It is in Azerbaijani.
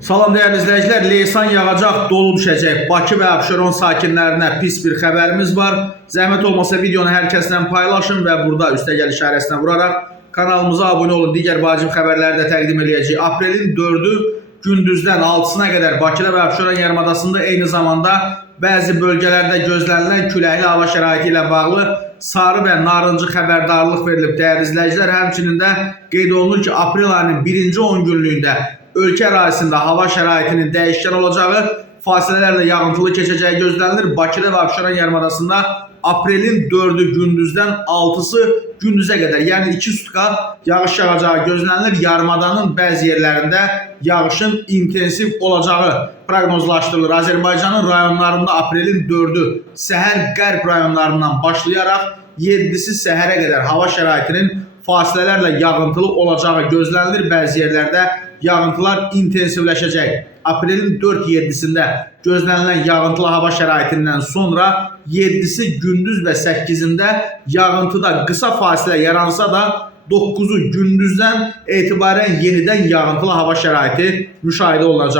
Salam değerli izləyicilər, leysan yağacaq, dolu düşəcək. Bakı və Abşeron sakinlərinə pis bir xəbərimiz var. Zəhmət olmasa videonu hər kəslə paylaşın və burada üstəgəl işarəsinə vuraraq kanalımıza abunə olun. Digər vacib xəbərləri də təqdim edəcəyik. Aprelin 4-ü gündüzdən 6-sına qədər Bakıda və Abşeron yarımadasında eyni zamanda bəzi bölgələrdə gözlənilən küləkli hava şəraiti ilə bağlı sarı və narıncı xəbərdarlıq verilib değerli izləyicilər. Həmçinin də qeyd olunur ki, aprel ayının birinci 10 günlüyündə ölkə ərazisində hava şəraitinin dəyişkən olacağı, fasilələrlə yağıntılı keçəcəyi gözlənilir. Bakıda və Abşeron yarımadasında aprelin 4-ü gündüzdən 6-sı gündüzə qədər, yəni 2 sutka yağış yağacağı gözlənilir. Yarımadanın bəzi yerlərində yağışın intensiv olacağı proqnozlaşdırılır. Azərbaycanın rayonlarında aprelin 4-ü səhər qərb rayonlarından başlayaraq 7-si səhərə qədər hava şəraitinin fasilələrlə yağıntılı olacağı gözlənilir. Bəzi yerlərdə yağıntılar intensivləşəcək. Aprelin 4-7-sində gözlənilən yağıntılı hava şəraitindən sonra 7-si gündüz və 8-ində yağıntıda qısa fasilə yaransa da 9-u gündüzdən etibarən yenidən yağıntılı hava şəraiti müşahidə olunacaq.